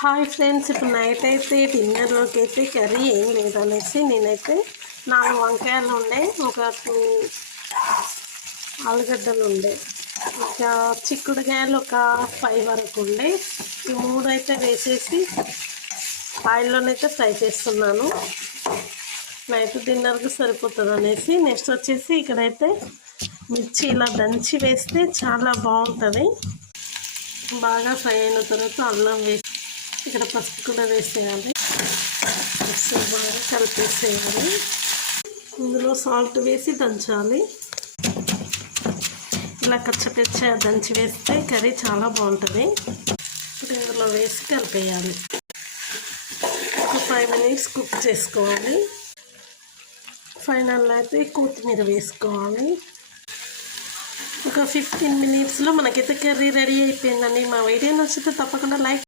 Hi friends, ఇప్పుడు night అయితే డిన్నర్లోకి అయితే కర్రీ ఏం లేదనేసి నేనైతే 4 వంకాయలు ఉండే, ఒక 2 ఆలుగడ్డలు ఉండే, ఒక చిక్కుడుకాయలు ఒక 5 వరకు ఉండే. ఈ 3 అయితే వేసేసి ఆయిల్లోనైతే ఫ్రై చేస్తున్నాను. నైట్ డిన్నర్కి సరిపోతుంది అనేసి. నెక్స్ట్ వచ్చేసి ఇక్కడైతే మిర్చి ఇలా దంచి వేస్తే చాలా బాగుంటుంది. బాగా ఫ్రై అయిన తర్వాత అల్లం వేసి ఇక్కడ పసుపు కూడా వేసేయాలి. బాగా కలిపేసేయాలి. ఇందులో సాల్ట్ వేసి దంచాలి. ఇలా కచ్చపెచ్చ దంచి వేస్తే కర్రీ చాలా బాగుంటుంది. ఇప్పుడు ఇందులో వేసి కలిపేయాలి. ఒక 5 మినిట్స్ కుక్ చేసుకోవాలి. ఫైనల్లో అయితే కొత్తిమీర వేసుకోవాలి. ఒక 15 మినిట్స్లో మనకైతే కర్రీ రెడీ అయిపోయిందండి. మా వీడియో నచ్చితే తప్పకుండా లైక్